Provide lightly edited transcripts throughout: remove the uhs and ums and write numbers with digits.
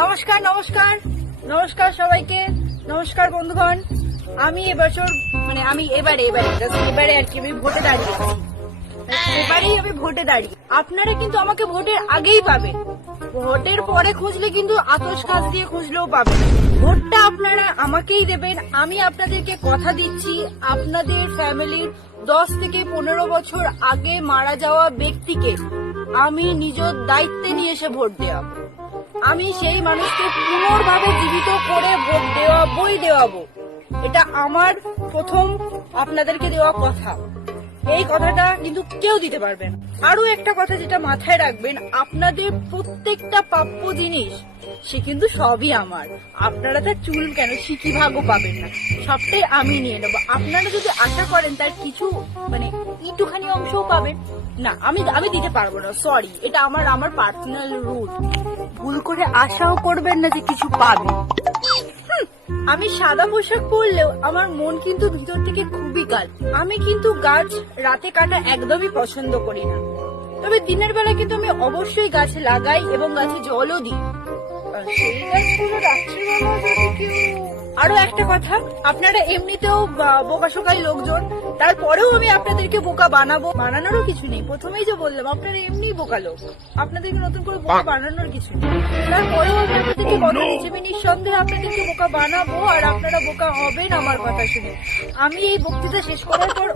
নমস্কার নমস্কার নমস্কার সবাইকে, নমস্কার বন্ধুগণ। আমি এবছর এবারে আর কি আমি ভোটে দাঁড়িয়েছি। এবারেই আমি ভোটে দাঁড়িয়ে, আপনারা কিন্তু আমাকে ভোটের আগেই পাবেন। ভোটের পরে খুঁজলে কিন্তু আতশ কাজ দিয়ে খুঁজলেও পাবেন। ভোটটা আপনারা আমাকেই দেবেন। আমি আপনাদেরকে কথা দিচ্ছি, আপনাদের ফ্যামিলির 10 থেকে 15 বছর আগে মারা যাওয়া ব্যক্তিকে আমি নিজ দায়িত্বে নিয়ে এসে ভোট দেওয়াবো। আমি সেই মানুষকে পুনর্ভাবে জীবিত করে ভোট দেওয়াবো। এটা আমার প্রথম আপনাদেরকে দেওয়া কথা। এই কথাটা কিন্তু কেউ দিতে পারবে না। আরো একটা কথা যেটা মাথায় রাখবেন, আপনাদের প্রত্যেকটা প্রাপ্য জিনিস সে কিন্তু সবই আমার। আপনারা তার চুল কেন সিকি ভাগও পাবেন না, সবটাই আমি নিয়ে নেবো। আপনারা যদি আশা করেন তার কিছু একটুখানি অংশও পাবেন না, আমি দিতে পারবো না, সরি। এটা আমার পার্সোনাল রুল। ভুল করে আশাও করবেন না যে কিছু পাবেন। আমি সাদা পোশাক পরলেও আমার মন কিন্তু ভিতর থেকে খুবই কাল। আমি কিন্তু গাছ রাতে কাটা একদমই পছন্দ করি না, তবে দিনের বেলা কিন্তু আমি অবশ্যই গাছ লাগাই এবং গাছে জলও দিই। সেই গাছগুলো রাত্রিবেলা যদি কেউ... আরো একটা কথা, আপনারা এমনিতেও বোকাশোকাই লোকজন, তারপরেও আমি আপনাদেরকে বোকা বানানোরও কিছু নেই। প্রথমেই যে বললাম, আপনারা এমনি বোকা লোক, আপনাদেরকে নতুন করে বোকা বানানোর কিছু নেই। তারপরেও আমি আপনাদেরকে কথা দিচ্ছি, আমি নিঃসন্দেহে আপনাদেরকে বোকা বানাবো, আর আপনারা বোকা হবেন আমার কথা শুনে। আমি এই বক্তৃতা শেষ করার পর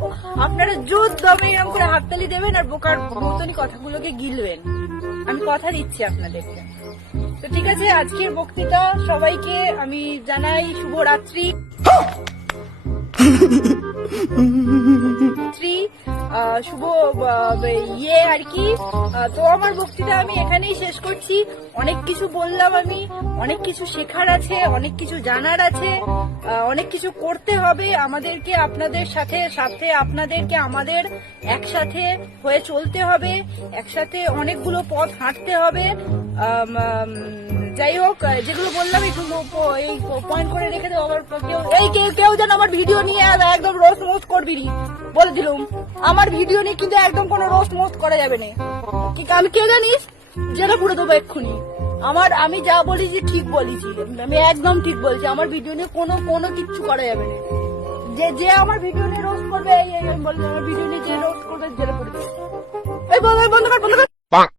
আপনারা জোর দমে এরকম করে হাততালি দেবেন আর বোকার মতনই কথাগুলোকে গিলবেন। আমি কথা দিচ্ছি আপনাদেরকে। তো ঠিক আছে, আজকের বক্তৃতা সবাইকে আমি জানাই শুভরাত্রি। শুভ আর কি। তো আমার বক্তৃতা আমি এখানেই শেষ করছি। অনেক কিছু বললাম, আমি অনেক কিছু শেখার আছে, অনেক কিছু জানার আছে, অনেক কিছু করতে হবে আমাদেরকে। আপনাদের সাথে আপনাদেরকে আমাদের একসাথে হয়ে চলতে হবে, একসাথে অনেকগুলো পথ হাঁটতে হবে। যাই হোক, যেগুলো বললাম এই পয়েন্ট করে রেখে দেবো। আবার কেউ যেন আমার ভিডিও নিয়ে একদম রোস্ট মোস্ট করবি নি, বলে দিলুম। আমার ভিডিও নিয়ে কিন্তু একদম কোনো রোস্ট মোস্ট করা যাবে না। আমি কে জানিস, জেলে পুড়ে দেবো এক্ষুনি। আমি যা বলেছি ঠিক বলেছি, আমি একদম ঠিক বলছি। আমার ভিডিও নিয়ে কোনো কিচ্ছু করা যাবে না। যে আমার ভিডিও নিয়ে রোস্ট করবে, আমার ভিডিও নিয়ে যে রোস্ট করবে জেলে পুড়ে দেবে। এই বন্ধ কর।